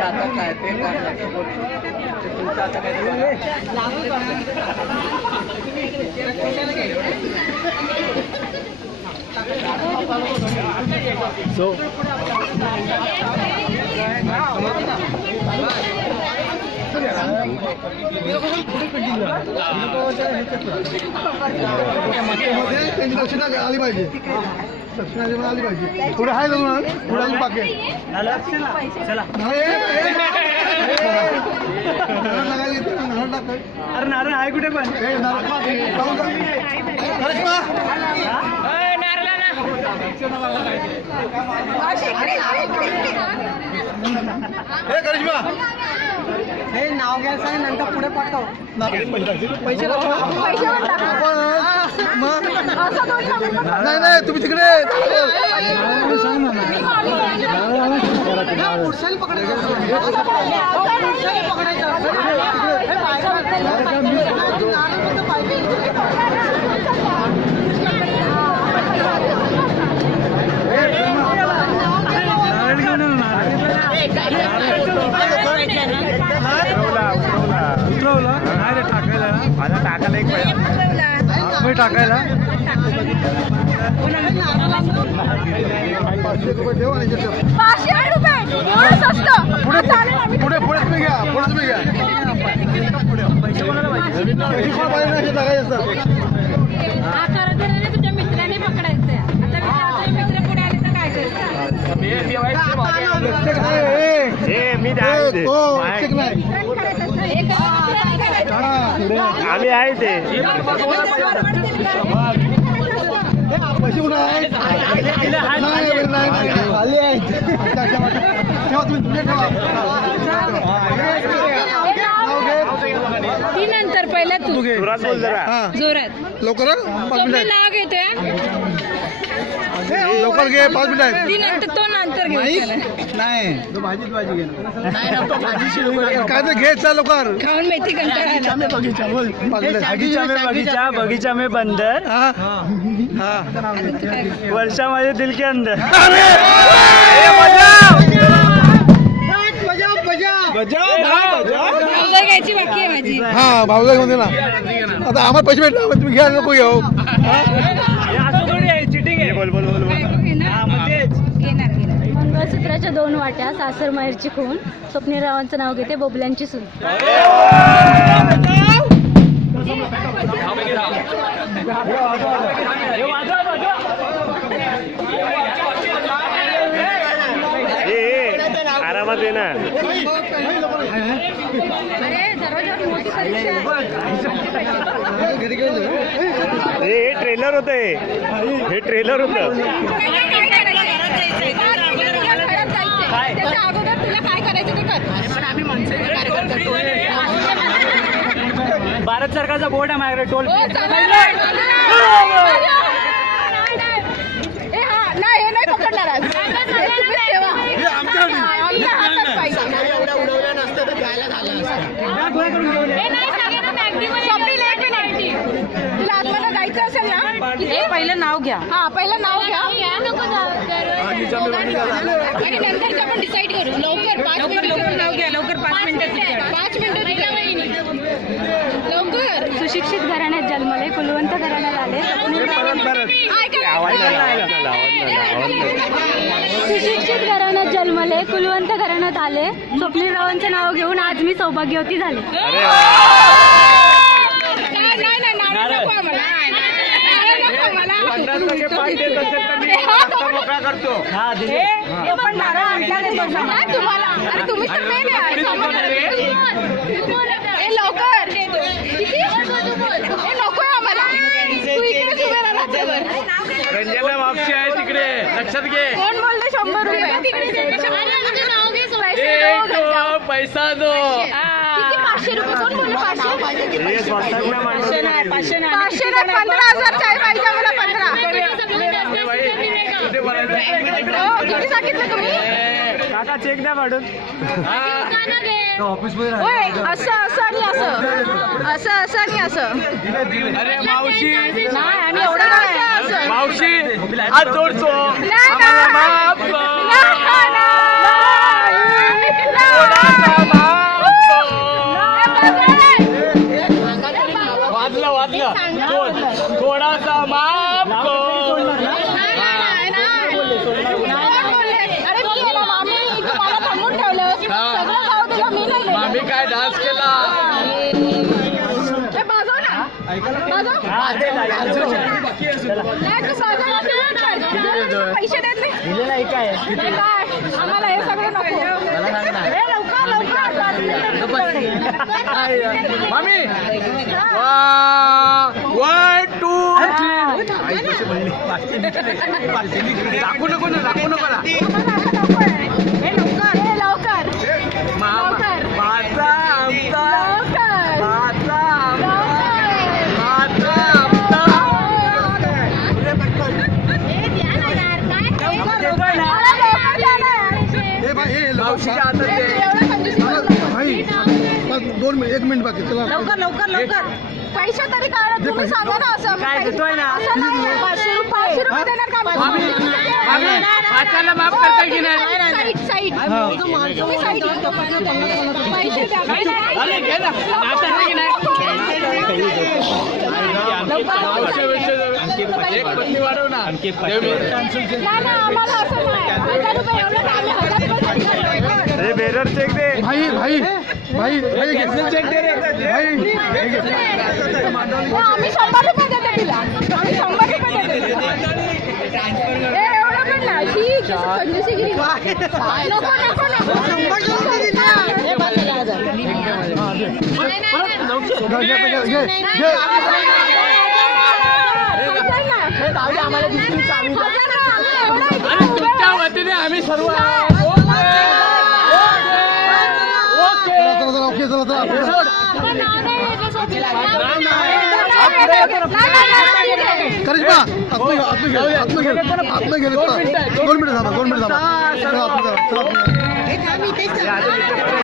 आता काय ते तुमचं आता काय सो दक्षिणा आली पाहिजे दक्षिणा आली पाहिजे पुढे आहे पुढे अजून बाकी अरे नारळ आहे कुठे पण करिश्मा हे नाव घ्यायचं आहे नंतर पुढे पाठव पैसे नाही नाही तुम्ही तिकडे टाकायला एक टाकायला 500 रुपये पुढे पुढे तुम्ही घ्या पुढे तुम्ही घ्या तुझ्या मित्राने पकडायचं आता मित्र पुढे आले तर काय आम्ही आहे ते पैसे ती नंतर पहिला तू जोरात बोल जरा जोरात लवकर 5 मिनिट नाव घेतोय लवकर घे 5 मिनिट ती नंतर तो नंतर घेऊ नाही काय तर घे चल लवकर खाऊन मेथी कंटाळा बगीचा में बंदर वर्षा माझे दिल के अंदर घ्यायची बाकी आहे माझी हा भाऊजा घेऊन दे ना आता आम्हाला पैसे भेटले तुम्ही घ्या नको घेऊ मंगळसूत्राच्या 2 वाट्या सासर माहेरची खून स्वप्नीलरावांचं नाव घेते बोबल्यांची सून आरामात ये ना हे ट्रेलर होत हे ट्रेलर होत अगोदर तुला काय करायचं ते कर भारत सरकारचा बोर्ड आहे माझ्याकडे टोल नाही हे नाही पकडणार आज तुला आतमध्ये जायचं असेल ना पहिलं नाव घ्या हा पहिलं नाव घ्या आणि नंतर आपण डिसाईड करू लवकर 5 मिनिटं नाव घ्या लवकर 5 मिनिटं लवकर सुशिक्षित घराण्यात जन्मले कुलवंत घराण्यात आले सुशिक्षित घराण्यात जन्मले कुलवंत घराण्यात आले स्वप्नीलरावांचं नाव घेऊन आज मी सौभाग्यवती झाले लवकर नको आम्हाला रंजना मावशी आहे तिकडे लक्षात घे कोण बोलते 100 रुपये पैसा दो 500 रुपये कोण बोलले 500 500 15,000 पाहिजे मला 15 किती सांगितलं तुम्ही काका चेक द्या पाडून असं आणि असं अरे मावशी नाही आणि एवढं नाही मावशी आज जोडतो नाही, नाही. थांबून ठेवलं सगळं गाव तुला मी नाही नेलं. आम्ही काय डान्स केला ए, वाजव ना. वाजव. नाही, तू साजरा नाही कर. पैसे देत नाही. काय? आम्हाला हे सगळं नको. ए, लवकर मामी 1 2 दाखवू नको ना दाखवू नको ना हे लवकर माझा आमचा लवकर माझा मावशीच्या हातात भाई 1 मिनिट बाकी चला लवकर पैसे तरी काढा तुम्ही सांगा ना असं काय देतोय ना? असं नाही. 500 रुपये देणार का मामी वाचायला माफ करताय की नाही साईड तुम्ही साईड पैसे द्या. अरे घे ना नाचायचं की नाही एक पत्नी वाढव ना नाही ना, आम्हाला असं नाही. 1000 रुपये एवढं नाही, 1000 रुपये अरे बेरर चेक दे भाई चेक दे रे आम्ही 100 रुपये देतो तिला. आम्ही 100 रुपये देतो. ए, एवढं पण नाही. ही कंजूसीगिरी. नको. तुमच्या वतीने आम्ही सर्व करिश्मा आत्म गेले 2 मिनिट थांबा